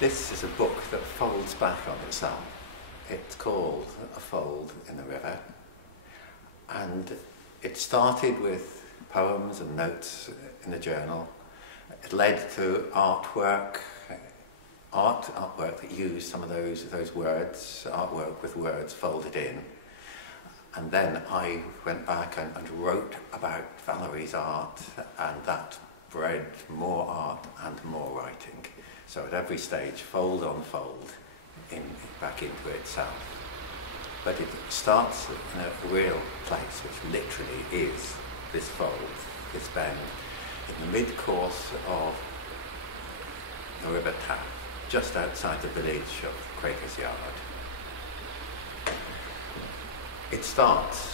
This is a book that folds back on itself. It's called A Fold in the River, and it started with poems and notes in a journal. It led to artwork that used some of those words, artwork with words folded in. And then I went back and wrote about Valerie's art, and that bred more art and more writing. So at every stage, fold on fold, back into itself. But it starts in a real place, which literally is this fold, this bend, in the mid-course of the River Taff, just outside the village of Quaker's Yard. It starts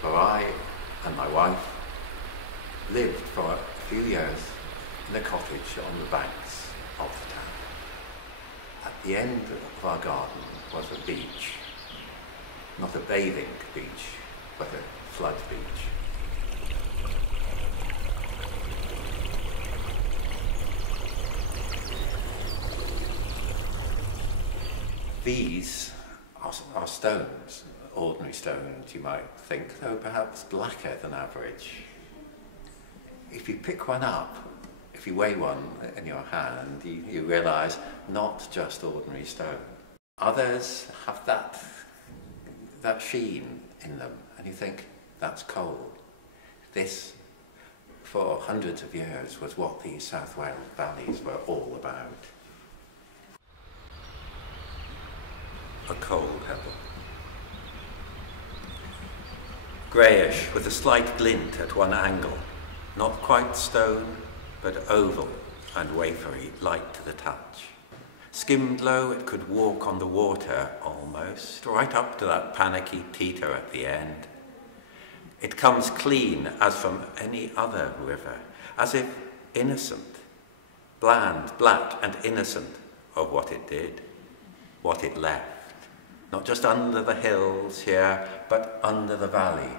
where I and my wife lived for a few years in a cottage on the banks of the Taff. At the end of our garden was a beach, not a bathing beach, but a flood beach. These are stones, ordinary stones you might think, though perhaps blacker than average. If you pick one up, if you weigh one in your hand, you realise not just ordinary stone. Others have that sheen in them, and you think, that's coal. This, for hundreds of years, was what these South Wales valleys were all about. A coal pebble. Greyish, with a slight glint at one angle, not quite stone, but oval and wafery, light to the touch. Skimmed low, it could walk on the water almost, right up to that panicky teeter at the end. It comes clean as from any other river, as if innocent, bland, black and innocent of what it did, what it left. Not just under the hills here, but under the valley,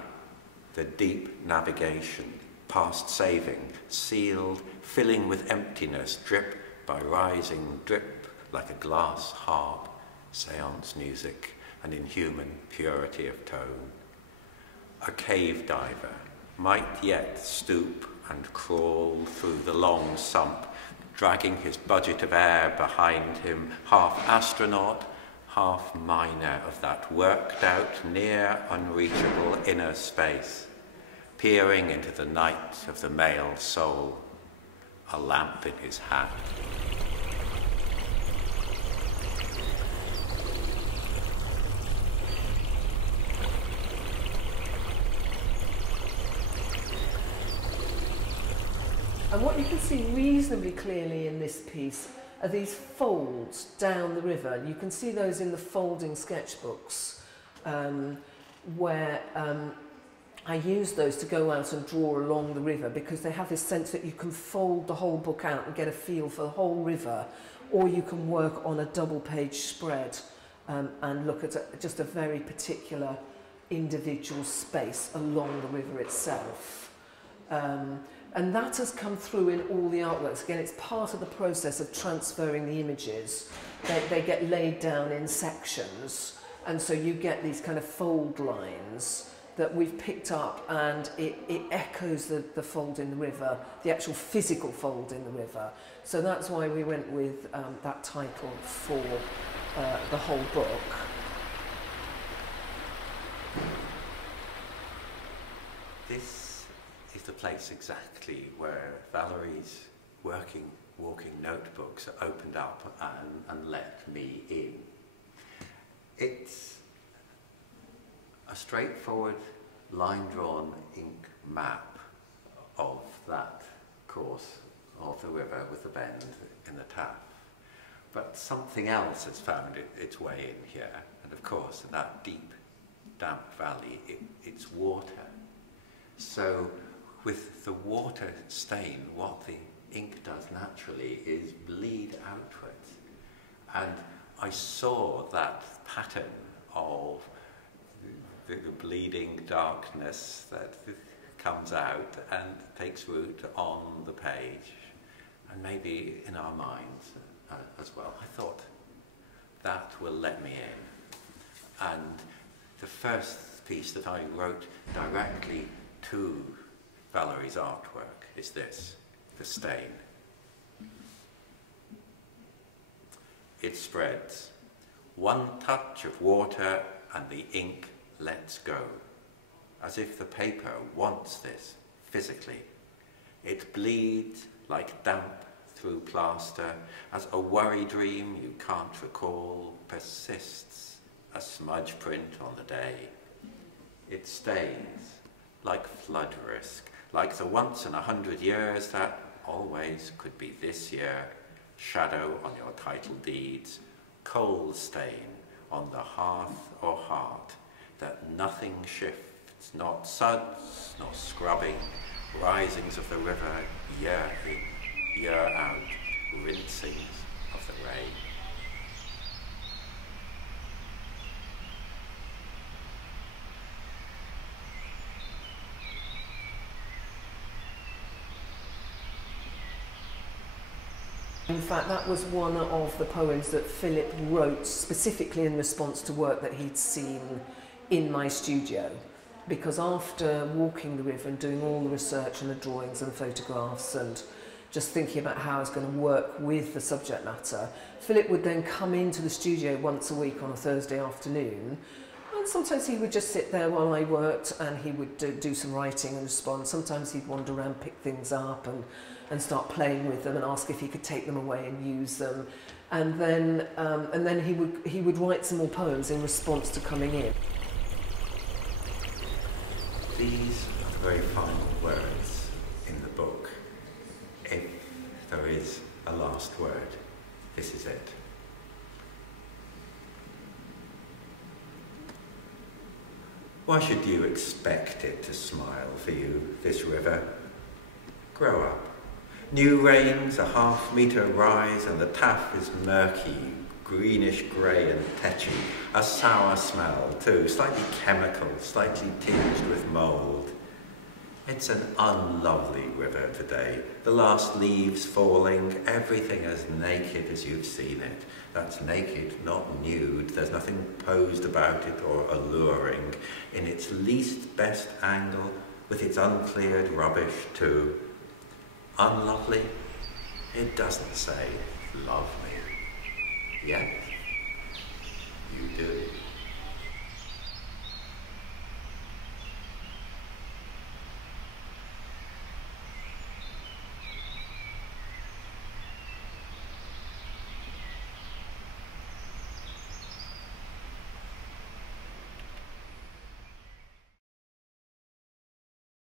the deep navigation, past saving, sealed, filling with emptiness, drip by rising drip, like a glass harp, seance music, and inhuman purity of tone. A cave diver might yet stoop and crawl through the long sump, dragging his budget of air behind him, half astronaut, half miner of that worked out, near unreachable inner space, peering into the night of the male soul, a lamp in his hat. And what you can see reasonably clearly in this piece are these folds down the river. You can see those in the folding sketchbooks where I use those to go out and draw along the river, because they have this sense that you can fold the whole book out and get a feel for the whole river, or you can work on a double page spread and look at just a very particular individual space along the river itself. And that has come through in all the artworks. Again, it's part of the process of transferring the images. They get laid down in sections, and so you get these kind of fold lines that we've picked up, and it echoes the fold in the river, the actual physical fold in the river. So that's why we went with that title for the whole book. This is the place exactly where Valerie's walking notebooks opened up and let me in. It's a straightforward line-drawn ink map of that course of the river with the bend in the Taff. But something else has found its way in here, and of course in that deep, damp valley, it's water. So with the water stain, what the ink does naturally is bleed outwards. And I saw that pattern of the bleeding darkness that comes out and takes root on the page, and maybe in our minds as well. I thought, that will let me in. And the first piece that I wrote directly to Valerie's artwork is this, the stain. It spreads. One touch of water and the ink lets go, as if the paper wants this physically. It bleeds like damp through plaster, as a worry dream you can't recall persists, a smudge print on the day. It stays, like flood risk, like the once in 100 years that always could be this year, shadow on your title deeds, coal stain on the hearth or heart, that nothing shifts, not suds, nor scrubbing, risings of the river, year in, year out, rinsings of the rain. In fact, that was one of the poems that Philip wrote specifically in response to work that he'd seen in my studio. Because after walking the river and doing all the research and the drawings and photographs and just thinking about how I was going to work with the subject matter, Philip would then come into the studio once a week on a Thursday afternoon, and sometimes he would just sit there while I worked and he would do some writing and respond. Sometimes he'd wander around, pick things up and start playing with them and ask if he could take them away and use them. And then he would write some more poems in response to coming in. These are the very final words in the book. If there is a last word, this is it. Why should you expect it to smile for you, this river? Grow up. New rains, a half-metre rise, and the taff is murky, greenish-grey and tetchy. A sour smell, too, slightly chemical, slightly tinged with mould. It's an unlovely river today. The last leaves falling, everything as naked as you've seen it. That's naked, not nude. There's nothing posed about it or alluring. In its least best angle, with its uncleared rubbish, too. Unlovely? It doesn't say, love me. Yet, you do.